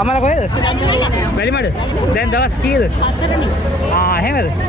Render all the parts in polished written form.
අමල කොහෙද? වැලිමඩ. දැන් දවස් කීයද? 4 එහෙමද?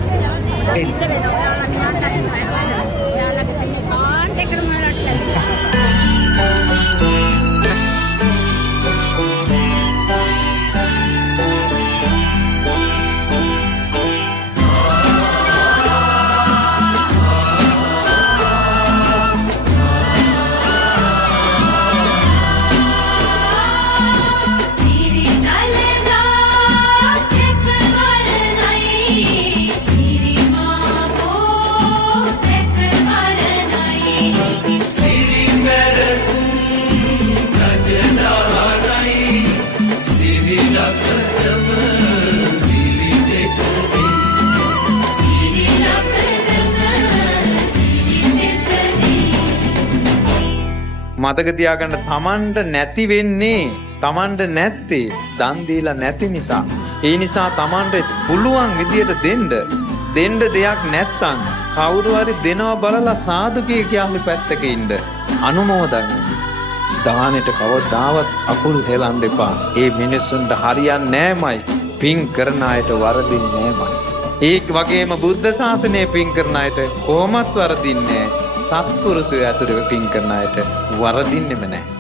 මතක තියාගන්න තමන්ට නැති වෙන්නේ තමන්ට නැත්තේ දන් දීලා නැති නිසා. ඒ නිසා තමන්ට පුළුවන් විදියට දෙන්න දෙයක් නැත්තම් කවුරු හරි දෙනවා බලලා සාදු කියලා පැත්තක ඉන්න. අනුමෝදන් දානෙට කවදාවත් අකුල් හෙලන්න එපා. ඒ මිනිස්සුන්ට හරියන්නේ නෑමයි. පින් කරන අයට වරදින්නේ නෑමයි. ඒ වගේම බුද්ධ ශාසනය පින් කරන අයට කොහොමත් වරදින්නේ නෑ. සත්පුරුෂය ඇසුරේ පින් කරන අයට වරදින්නෙම නැහැ.